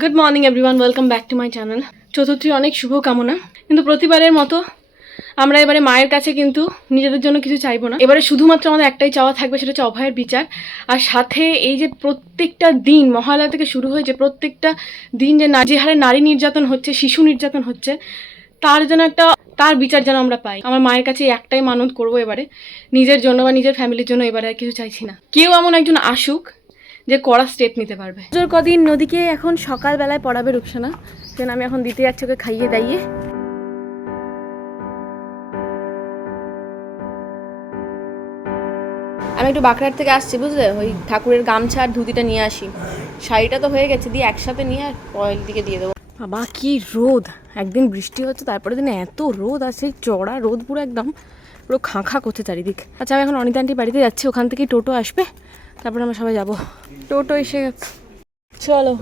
Good morning everyone welcome back to my channel চতুর্থী অনেক শুভ কামনা কিন্তু প্রতিবারের মতো আমরা এবারে মায়ের কাছে কিন্তু নিজেদের জন্য কিছু চাইব না। এবারে শুধুমাত্র আমাদের একটাই চাওয়া থাকবে, সেটা হচ্ছে অভয়ের বিচার। আর সাথে এই যে প্রত্যেকটা দিন, মহালয়া থেকে শুরু হয়ে যে প্রত্যেকটা দিন যে যে হারে নারী নির্যাতন হচ্ছে, শিশু নির্যাতন হচ্ছে, তার যেন একটা তার বিচার যেন আমরা পাই। আমার মায়ের কাছে একটাই মানত করব এবারে। নিজের জন্য বা নিজের ফ্যামিলির জন্য এবারে আর কিছু চাইছি না। কেউ এমন একজন আসুক যে কড়া স্টেপ নিতে পারবে। পুজোর কদিন নদীকে এখন সকালবেলায় পড়াবে রূপসানা। যেন আমি এখন দিতে যাচ্ছি ওকে খাইয়ে দাইয়ে। আমি একটু বাঁকড়ার থেকে আসছি, বুঝলে? ওই ঠাকুরের গামছা আর ধুতিটা নিয়ে আসি। শাড়িটা তো হয়ে গেছে, দিয়ে একসাথে নিয়ে আর পয়েল দিকে দিয়ে দেবো। বাবা, কি রোদ! একদিন বৃষ্টি হচ্ছে তারপরে দিন এত রোদ আছে চড়া রোদ পুরো একদম পুরো খাঁ খাঁ করছে চারিদিক। আচ্ছা আমি এখন অনিতা আন্টি বাড়িতে যাচ্ছি, ওখান থেকে টোটো আসবে। তারপরে আমরা সবাই যাব। টোটো এসে গেছে। চলো।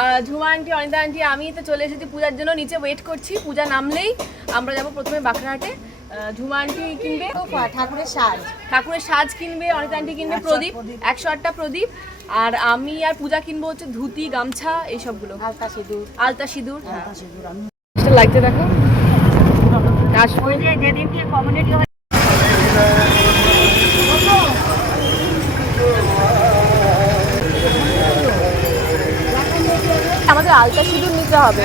আর ঝুমা আন্টি অনিতা আন্টি আমি তো চলে এসেছি পূজার জন্য। নিচে ওয়েট করছি পূজা নামলেই আমরা যাব প্রথমে বাঁকড়াহাটে। ঝুমা আন্টি কিনবে? ঠাকুরের সাজ। ঠাকুরের সাজ কিনবে অনিতা আন্টি কিনবে প্রদীপ একশো আটটা প্রদীপ। আর আমি আর পূজা কিনবো হচ্ছে ধুতি গামছা এইসবগুলো। আলতা সিঁদুর। আলতা সিঁদুর হ্যাঁ। লাগতে দেখো। আসব ওই যেদিন কমিউনিটি হয় আমাদের আলতা সিঁদুর নিতে হবে।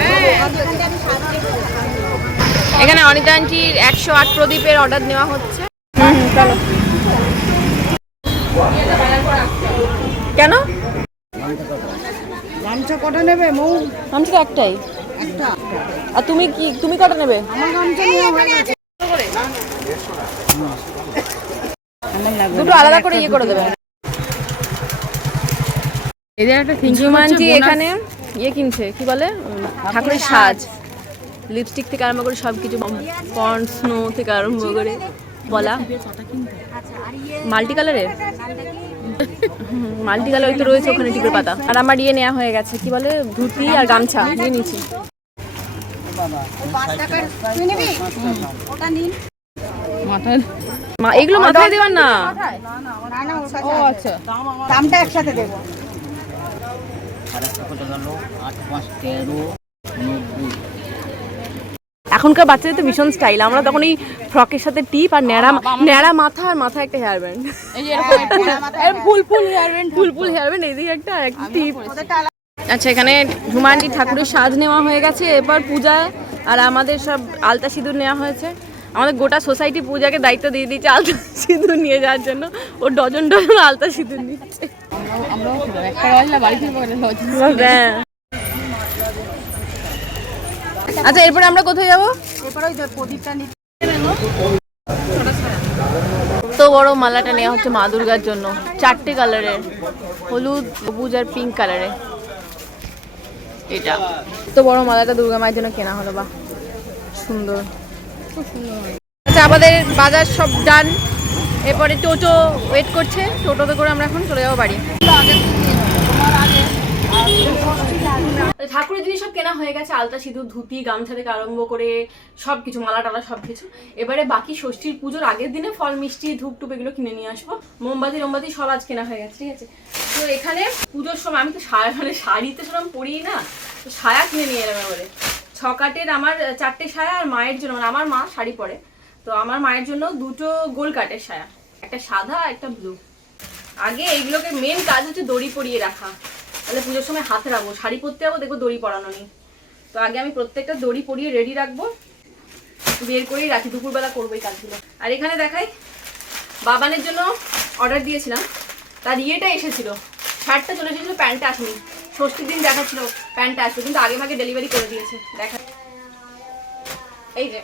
এখানে অনিতা আন্টির একশো আট প্রদীপের অর্ডার নেওয়া হচ্ছে। চলো। কেন? গামছা কটা নেবে মৌ? গামছা তো একটাই। আর তুমি কি তুমি কটা নেবে? আমার গামছা হয়ে গেছে। দুটো আলাদা করে ইয়ে করে দেবে। এদের একটা এখানে ইয়ে কিনছে কি বলে? ঠাকুরের সাজ। লিপস্টিক থেকে আরম্ভ করে সব কিছু পন্ড স্নো থেকে আরম্ভ করে বলা। মাল্টি কালারের মাল্টি কালার তো রয়েছে ওখানে টিপের পাতা। আর আমার ইয়ে নেওয়া হয়ে গেছে কি বলে? ধুতি আর গামছা নিয়ে নিচ্ছি মাথায় মা এগুলো মাথায় দেওয়ার না? ও আচ্ছা। দামটা একসাথে দেবো। এখনকার বাচ্চাদের তো ভীষণ স্টাইল আমরা তখন এই ফ্রকের সাথে টিপ আর ন্যাড়া ন্যাড়া মাথা আর মাথা একটা হেয়ার ব্যান্ড এই যে ফুল ফুল হেয়ার ব্যান্ড ফুল ফুল হেয়ার ব্যান্ড এদিকে একটা আর একটা টিপ। আচ্ছা এখানে ঝুমান্টি ঠাকুরের সাজ নেওয়া হয়ে গেছে। এরপর পূজা আর আমাদের সব আলতা সিঁদুর নেওয়া হয়েছে। আমাদের গোটা সোসাইটি পূজাকে দায়িত্ব দিয়ে দিয়েছে আলতা সিঁদুর নিয়ে যাওয়ার জন্য। ও ডজন ডজন আলতা সিঁদুর নিচ্ছে। আচ্ছা এরপরে আমরা কোথায় যাব? এরপর ওই যে প্রদীপটা নিতে তো বড় মালাটা নেওয়া হচ্ছে মা দুর্গার জন্য। চারটে কালারের হলুদ সবুজ আর পিঙ্ক কালারের এটা। তো বড় মালাটা দুর্গা মায়ের জন্য কেনা হলো বা সুন্দর। আচ্ছা আমাদের বাজার সব ডান এরপরে টোটো ওয়েট করছে। টোটোতে করে আমরা এখন চলে যাব বাড়ি। ঠাকুরের জিনিস সব কেনা হয়ে গেছে। আলতা সিঁদুর, ধুতি, গামছা থেকে আরম্ভ করে সব কিছু মালা টালা সব কিছু এবারে বাকি ষষ্ঠীর পুজোর আগের দিনে ফল, মিষ্টি ধূপ টুপ এগুলো কিনে নিয়ে আসব। মোমবাতি মোমবাতি সব আজ কেনা হয়ে গেছে, ঠিক আছে? তো এখানে পুজোর সময় আমি তো সায়া মানে শাড়ি তো সেরকম পরি না। তো সায়া কিনে নিয়ে এলাম এবারে। ছকাটের আমার চারটে সায়া আর মায়ের জন্য মানে আমার মা শাড়ি পরে। তো আমার মায়ের জন্য দুটো গোল কাটের সায়া, একটা সাদা, একটা ব্লু আগে এইগুলোকে মেন কাজ হচ্ছে দড়ি পরিয়ে রাখা। তাহলে পুজোর সময় হাতে রাখব, শাড়ি পরতে যাব, দেখব দড়ি পরানো নেই। তো আগে আমি প্রত্যেকটা দড়ি পরিয়ে রেডি রাখব, বের করেই রাখি, দুপুরবেলা করব এই কাজগুলো। আর এখানে দেখাই, বাবানের জন্য অর্ডার দিয়েছিলাম, তার ইয়েটা এসেছিল, শার্টটা চলে এসেছিল, প্যান্টটা আসেনি। ষষ্ঠীর দিন দেখাচ্ছিল প্যান্টটা আসবে কিন্তু আগে ভাগে ডেলিভারি করে দিয়েছে। দেখা এই যে।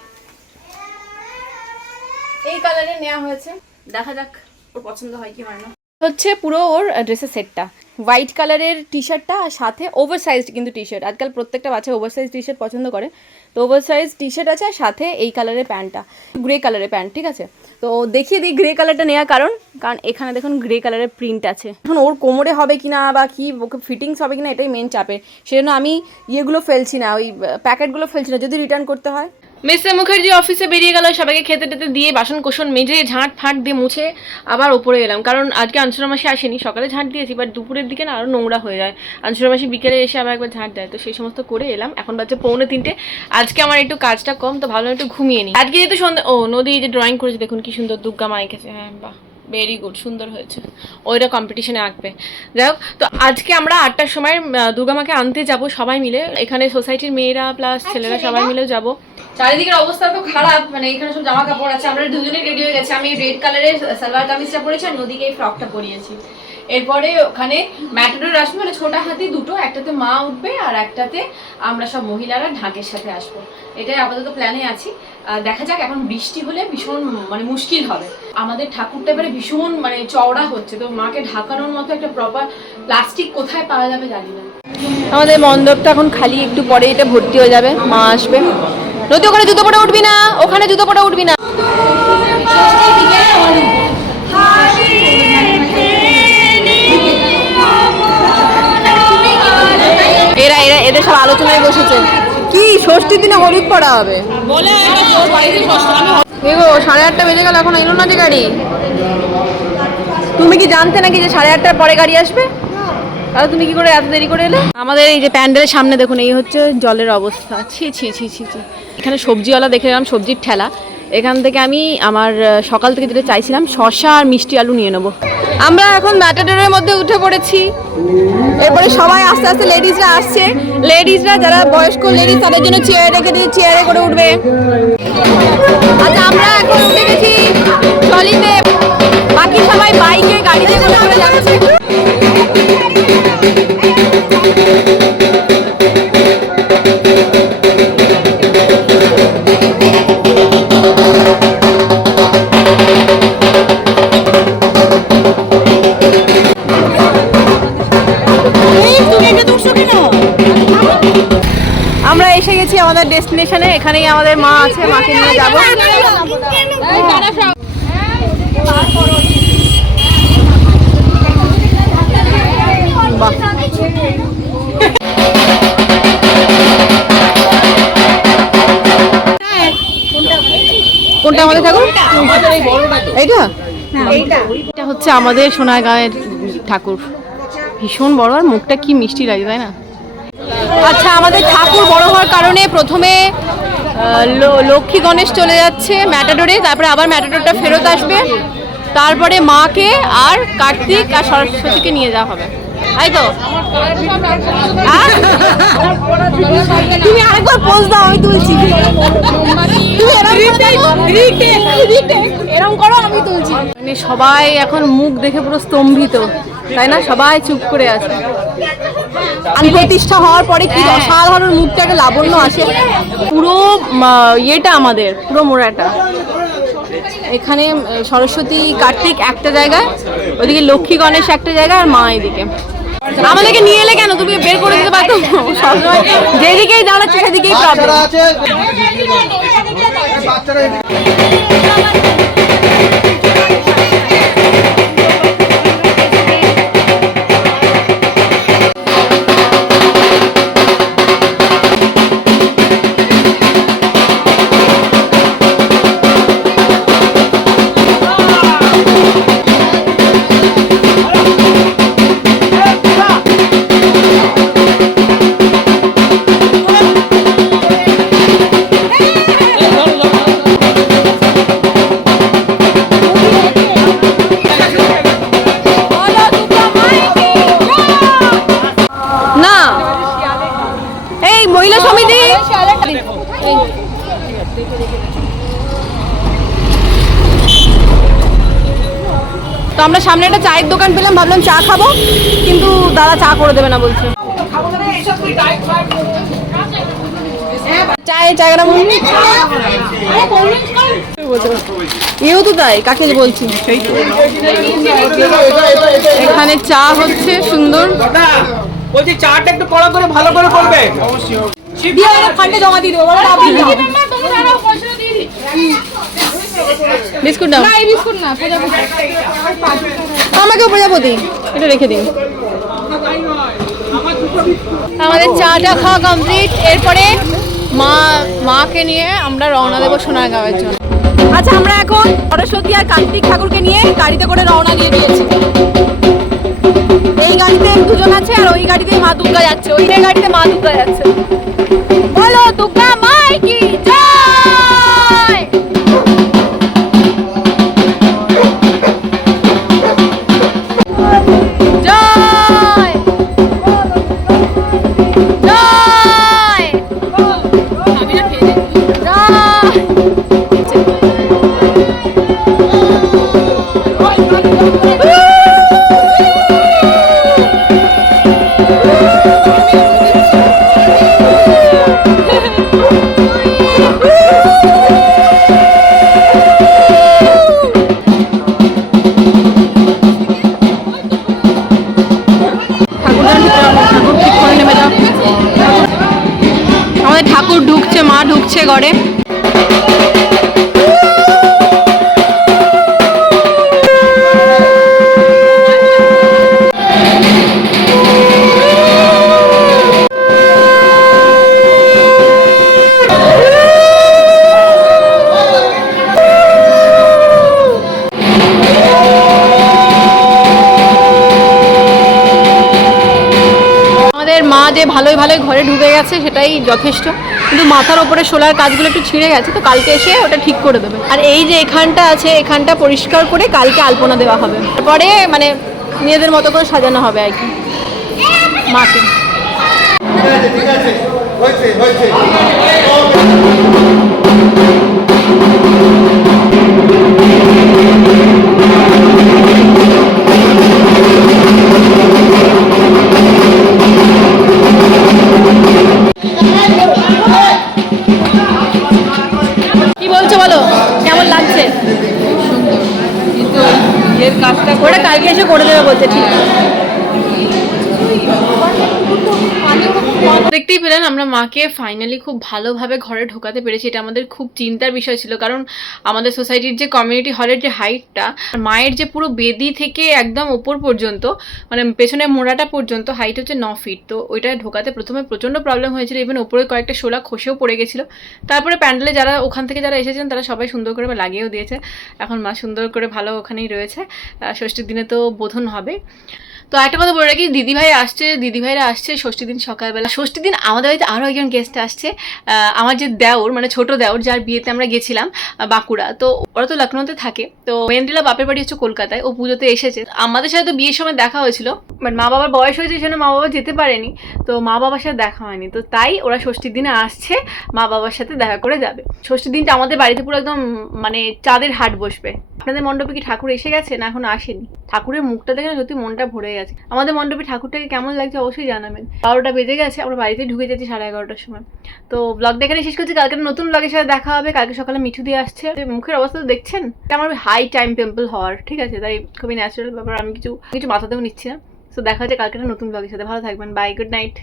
এই কালারে নেওয়া হয়েছে। দেখা যাক ওর পছন্দ হয় কি হয় না। হচ্ছে পুরো ওর ড্রেসের সেটটা হোয়াইট কালারের টি শার্টটা আর সাথে ওভার সাইজড কিন্তু টি শার্ট আজকাল প্রত্যেকটা বাচ্চা ওভার সাইজ টি শার্ট পছন্দ করে। তো ওভার সাইজ টি শার্ট আছে আর সাথে এই কালারের প্যান্টটা গ্রে কালারের প্যান্ট ঠিক আছে? তো দেখিয়ে দিই গ্রে কালারটা নেওয়ার কারণ কারণ এখানে দেখুন গ্রে কালারের প্রিন্ট আছে। এখন ওর কোমরে হবে কি না বা কি, ওকে ফিটিংস হবে কি না এটাই মেন চাপের। সেজন্য আমি ইয়েগুলো ফেলছি না, ওই প্যাকেটগুলো ফেলছি না, যদি রিটার্ন করতে হয়। মিস্টার মুখার্জি অফিসে বেরিয়ে গেল, সবাইকে খেতে টেতে দিয়ে বাসন কোষণ মেজে ঝাঁট ফাঁট দিয়ে মুছে আবার ওপরে এলাম। কারণ আজকে আনসুরা মাসি আসেনি, সকালে ঝাঁট দিয়েছি বাট দুপুরের দিকে না আরও নোংরা হয়ে যায়। আনসুরা মাসি বিকেলে এসে আবার একবার ঝাঁট দেয়, তো সেই সমস্ত করে এলাম। এখন বাচ্চা পৌনে তিনটে। আজকে আমার একটু কাজটা কম, তো ভাবলাম একটু ঘুমিয়ে নিই। আজকে যেহেতু সন্ধ্যা ও, নদী যে ড্রয়িং করেছে, দেখুন কি সুন্দর দুর্গা মা এঁকেছে হ্যাঁ বাহ। ভেরি গুড সুন্দর হয়েছে। ওইটা কম্পিটিশনে আঁকবে। যাই হোক তো আজকে আমরা আটটার সময় দুর্গামাকে দুর্গা মাকে আনতে যাব সবাই মিলে। এখানে সোসাইটির মেয়েরা প্লাস ছেলেরা সবাই মিলে যাব। চারিদিকের অবস্থা তো খারাপ মানে এখানে সব জামা কাপড় আছে। আমরা দুজনে রেডি হয়ে গেছি। আমি রেড কালারের সালোয়ার কামিজটা পরেছি আর নদীকে এই ফ্রকটা পরিয়েছি। এরপরে ওখানে ম্যাটাডোর আসবে মানে ছোট হাতি দুটো, একটাতে মা উঠবে আর একটাতে আমরা সব মহিলারা ঢাকের সাথে আসব। এটাই আপাতত প্ল্যানে আছি। দেখা যাক, এখন বৃষ্টি হলে ভীষণ মানে মুশকিল হবে। আমাদের ঠাকুরটা এবারে ভীষণ মানে চওড়া হচ্ছে, তো মাকে ঢাকানোর মতো একটা প্রপার প্লাস্টিক কোথায় পাওয়া যাবে জানি না। আমাদের মণ্ডপটা এখন খালি, একটু পরে এটা ভর্তি হয়ে যাবে, মা আসবে। নদী ওখানে জুতো পরে উঠবি না, ওখানে জুতো পরে উঠবি না। আলোচনায় বসেছে। কি ষষ্ঠীর দিনে হলুদ পড়া হবে? এগো সাড়ে আটটা বেজে গেল এখন এলো না যে গাড়ি? তুমি কি জানতে নাকি যে সাড়ে আটটার পরে গাড়ি আসবে? তাহলে তুমি কি করে এত দেরি করে এলে? আমাদের এই যে প্যান্ডেলের সামনে দেখুন এই হচ্ছে জলের অবস্থা। ছি ছি ছি ছি ছি। এখানে সবজিওয়ালা দেখে এলাম সবজির ঠেলা। এখান থেকে আমি আমার সকাল থেকে যেটা চাইছিলাম শশা আর মিষ্টি আলু নিয়ে নেব। আমরা এখন ম্যাটাডোরের মধ্যে উঠে পড়েছি। এরপরে সবাই আস্তে আস্তে লেডিজরা আসছে। লেডিজরা যারা বয়স্ক লেডিজ, তাদের জন্য চেয়ার রেখে দিয়ে চেয়ারে করে উঠবে। আচ্ছা আমরা এখন উঠে গেছি। ট্রলিতে বাকি সবাই বাইকে এখানেই আমাদের মা আছে মাকে নিয়ে যাব কোনটা আমাদের ঠাকুর এইটা এটা হচ্ছে আমাদের সোনাগাঁয়ের ঠাকুর ভীষণ বড় আর মুখটা কি মিষ্টি লাগে তাই না আচ্ছা আমাদের ঠাকুর বড় হওয়ার কারণে প্রথমে লক্ষ্মী গণেশ চলে যাচ্ছে ম্যাটাডোরে তারপরে আবার ম্যাটাডোরটা ফেরত আসবে। তারপরে মাকে আর কার্তিক আর সরস্বতীকে নিয়ে যাওয়া হবে। তাই তো? তুমি আরেকবার পোজ দাও আমি তুলছি। এরকম করো আমি তুলছি। মানে সবাই এখন মুখ দেখে পুরো স্তম্ভিত তাই না? সবাই চুপ করে আছে। আমি প্রতিষ্ঠা হওয়ার পরে কি অসাধারণ মুখটা একটা লাবণ্য আসে? পুরো ইয়েটা আমাদের পুরো মোড়াটা। এখানে সরস্বতী কার্তিক একটা জায়গায় ওদিকে লক্ষ্মী গণেশ একটা জায়গা আর মা এদিকে। আমাদেরকে নিয়ে এলে কেন? তুমি বের করে দিতে পারতো? সবসময় যেদিকেই দাঁড়াচ্ছে সেদিকেই প্রবলেম চায়ের ভাবলাম চা খাব, কিন্তু দাদা চা করে দেবে না বলছে। চায়ে চায়রা এও তো তাই, কাকে বলছি? এখানে চা হচ্ছে, সুন্দর। বলছি চাটা একটু কড়া করে ভালো করে করবে বিস্কুট দাও। বিস্কুট না আমাকেও প্রজাপতি এটা রেখে দিন। আমাদের চাটা খাওয়া কমপ্লিট এরপরে মা মাকে নিয়ে আমরা রওনা দেবো সোনারগাঁওয়ের জন্য। আচ্ছা আমরা এখন সরস্বতী আর কার্তিক ঠাকুরকে নিয়ে গাড়িতে করে রওনা দিয়ে দিয়েছি। এই গাড়িতে দুজন আছে আর ওই গাড়িতে মা দুর্গা যাচ্ছে। ওই গাড়িতে মা দুর্গা যাচ্ছে। গেছে, সেটাই যথেষ্ট। কিন্তু মাথার ওপরে শোলার কাজগুলো একটু ছিঁড়ে গেছে, তো কালকে এসে ওটা ঠিক করে দেবে। আর এই যে এখানটা আছে, এখানটা পরিষ্কার করে কালকে আলপনা দেওয়া হবে। তারপরে মানে নিজেদের মতো করে সাজানো হবে আর কি। মাকে। ঠিক আছে, হয়েছে হয়েছে। করে দেবে বলছে ঠিক দেখতেই পেলেন আমরা মাকে ফাইনালি খুব ভালোভাবে ঘরে ঢোকাতে পেরেছি, এটা আমাদের খুব চিন্তার বিষয় ছিল। কারণ আমাদের সোসাইটির যে কমিউনিটি হলের যে হাইটটা মায়ের যে পুরো বেদি থেকে একদম ওপর পর্যন্ত মানে পেছনে মোড়াটা পর্যন্ত হাইট হচ্ছে ন ফিট তো ওইটা ঢোকাতে প্রথমে প্রচণ্ড প্রবলেম হয়েছিল ইভেন ওপরে কয়েকটা শোলা খসেও পড়ে গেছিল। তারপরে প্যান্ডেলে যারা ওখান থেকে যারা এসেছেন, তারা সবাই সুন্দর করে লাগিয়েও দিয়েছে। এখন মা সুন্দর করে ভালো ওখানেই রয়েছে। ষষ্ঠীর দিনে তো বোধন হবে। তো একটা কথা বলে রাখি, দিদিভাই আসছে, দিদিভাইরা আসছে ষষ্ঠী দিন সকালবেলা। ষষ্ঠীর দিন আমাদের বাড়িতে আরও একজন গেস্ট আসছে আমার যে দেওর মানে ছোট দেওর, যার বিয়েতে আমরা গেছিলাম বাঁকুড়া। তো ওরা তো লখনৌতে থাকে। তো মেন্দ্রিলা বাপের বাড়ি হচ্ছে কলকাতায়, ও পুজোতে এসেছে। আমাদের সাথে তো বিয়ের সময় দেখা হয়েছিল বাট মা বাবার বয়স হয়েছে সেজন্য মা বাবা যেতে পারেনি। তো মা বাবার সাথে দেখা হয়নি। তো তাই ওরা ষষ্ঠীর দিনে আসছে, মা বাবার সাথে দেখা করে যাবে। ষষ্ঠীর দিনটা আমাদের বাড়িতে পুরো একদম মানে চাঁদের হাট বসবে। আপনাদের মণ্ডপে কি ঠাকুর এসে গেছে না এখন আসেনি? ঠাকুরের মুখটা দেখে সত্যি মনটা ভরে গেছে। আমাদের মণ্ডপে ঠাকুরটাকে কেমন লাগছে অবশ্যই জানাবেন। বারোটা বেজে গেছে, আমরা বাড়িতে ঢুকে যাচ্ছি সাড়ে এগারোটার সময়। তো ব্লগ এখানে শেষ করছি, কালকে নতুন ব্লগের সাথে দেখা হবে, কালকে সকালে মিঠু দিয়ে আসছে। মুখের অবস্থা তো দেখছেন? আমার হাই টাইম পেম্পল হওয়ার, ঠিক আছে? তাই খুবই ন্যাচারাল ব্যাপার, আমি কিছু কিছু মাথাতেও নিচ্ছি না। তো দেখা হচ্ছে কালকে নতুন ব্লগের সাথে। ভালো থাকবেন বাই গুড নাইট